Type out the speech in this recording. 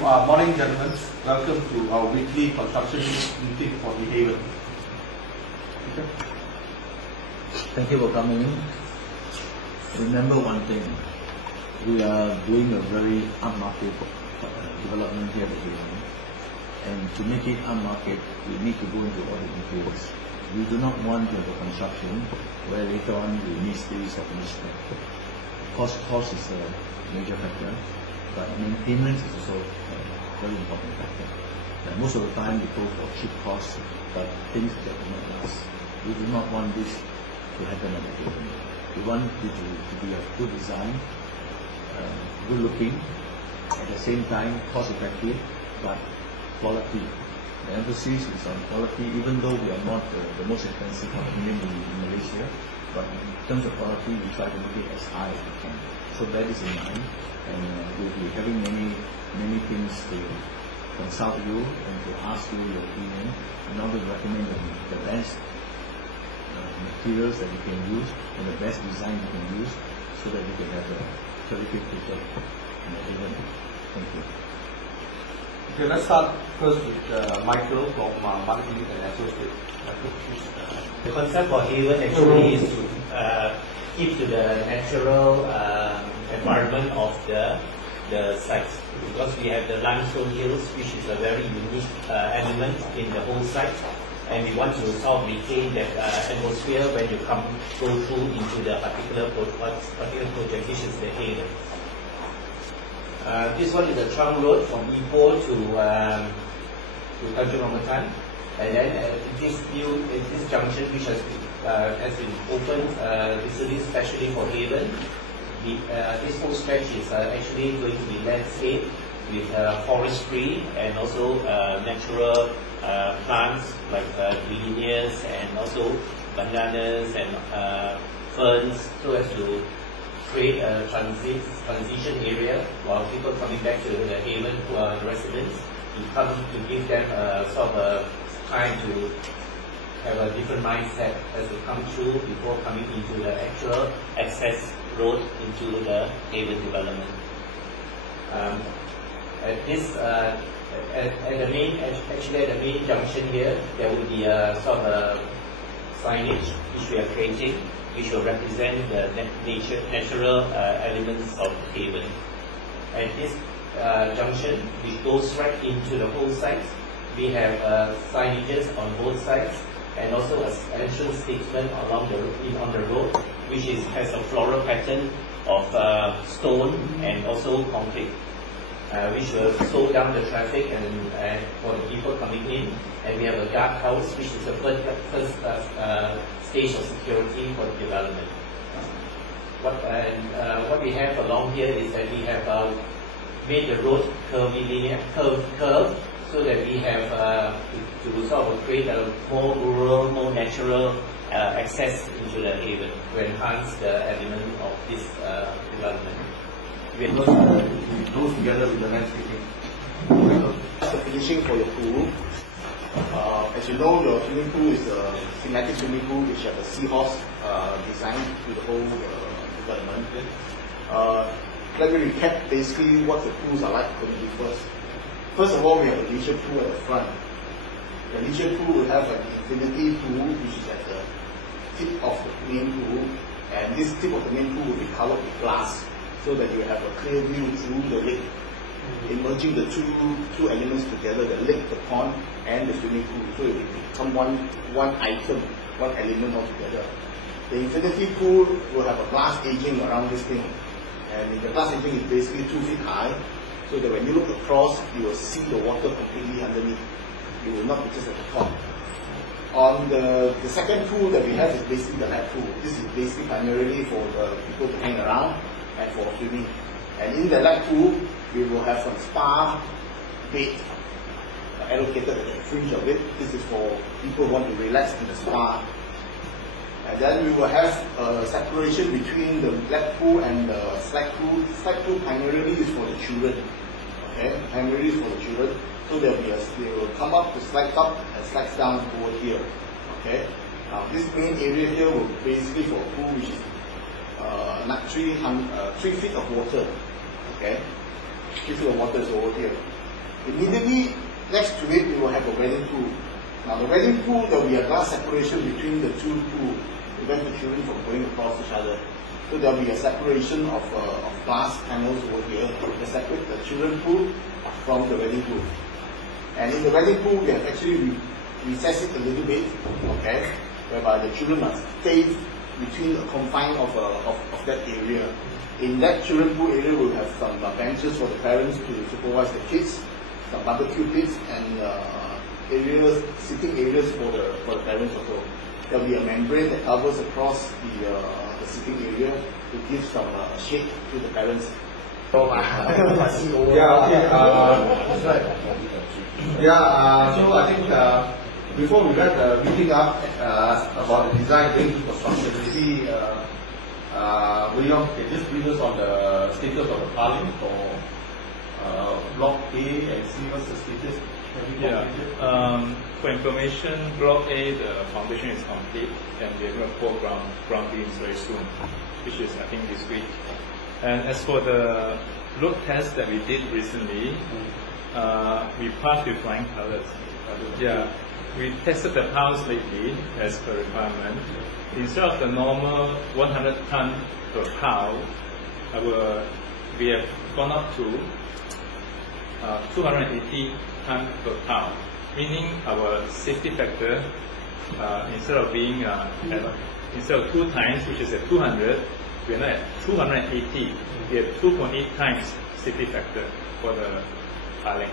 Morning, gentlemen. Welcome to our weekly construction meeting for the Haven. Thank you for coming in. Remember one thing, we are doing a very upmarket development here at Haven, and to make it upmarket, we need to go into all the details. We do not want to have a construction where later on we miss this or miss that. Cost is a major factor, but maintenance is also a very important factor. And most of the time we go for cheap costs, but things that do not last. We do not want this to happen at the Haven. We want it to be a good design, good looking, at the same time cost effective, but quality. The emphasis is on quality, even though we are not the most expensive condominium in Malaysia, but in terms of quality, we try to make it as high as we can. So that is in mind, and we'll be having many things to consult you and to ask you your opinion in order to recommend the best materials that we can use and the best design we can use, so that we can have a terrific future in the Haven. Thank you. Okay, let's start first with Michael from Marketing and Associates. The concept for Haven actually is to keep to the natural environment of the sites, because we have the limestone hills, which is a very unique element in the whole site, and we want to sort of retain that atmosphere when you go through into the particular project, which is the Haven. This one is a trunk road from Ipoh to Tanjung Rambutan, and then this junction, which has been opened recently, especially for Haven. This whole stretch is actually going to be landscaped with forestry and also natural plants like gardenias and also bananas and ferns, so as to create a transition area while people coming back to the Haven, who are the residents, to give them sort of a time to have a different mindset as they come through before coming into the actual access road into the Haven development. At the main junction here, there will be a sort of a signage which we are creating, which will represent the natural elements of Haven. At this junction, which goes right into the whole site, we have signages on both sides, and also an entrance statement on the road, which has a floral pattern of stone and also concrete, which will slow down the traffic and for the people coming in. And we have a guard house, which is the first stage of security for the development. What we have along here is that we have made the road curved, so that we have to sort of create a more rural, more natural access into the Haven to enhance the element of this development. It goes together with the landscaping. That's the finishing for your pool. As you know, your swimming pool is a thematic swimming pool which has a seahorse design to the whole development. Let me recap basically what the pools are like for you first. First of all, we have a leisure pool at the front. The leisure pool will have an infinity pool, which is at the tip of the main pool, and this tip of the main pool will be covered with glass, so that you have a clear view through the lake, merging the two elements together, the lake, the pond, and the swimming pool, so it will become one item, one element altogether. The infinity pool will have a glass edging around this thing, and the glass edging is basically 2 feet high, so that when you look across, you will see the water completely underneath. You will not be just at the top. On the second pool that we have is basically the lap pool. This is basically primarily for the people to hang around and for swimming. And in the lap pool, we will have some spa bed allocated at the fringe of it. This is for people who want to relax in the spa. And then we will have a separation between the lap pool and the slide pool. Slide pool primarily is for the children. Okay, primarily is for the children. So they will come up, the slides up and slides down over here. Okay. Now this main area here will basically for a pool which is 3 feet of water. Okay, 3 feet of water is over here. Immediately next to it, we will have a wading pool. Now the wading pool, there will be a glass separation between the two pools to prevent the children from going across each other. So there will be a separation of glass panels over here to separate the children pool from the wading pool. And in the wading pool, we have actually recessed it a little bit, okay, whereby the children must stay between the confine of that area. In that children pool area, we'll have some benches for the parents to supervise the kids, some barbecue pits, and areas, sitting areas for the parents also. There will be a membrane that covers across the sitting area to give some shade to the parents. Yeah, okay. So I think before we get the meeting up about the design thing for construction, maybe Wei Yong can just bring us on the status of the piling for Block A and C. What's the status? For information, Block A, the foundation is complete, and we're going to pour ground beams very soon, which is I think this week. And as for the load test that we did recently, we passed with flying colors. We tested the piles lately as per requirement. Instead of the normal 100 ton per pile, we have gone up to 280 ton per pile, meaning our safety factor instead of being instead of 2 times, which is at 200, we are now at 280. We have 2.8 times safety factor for the piling.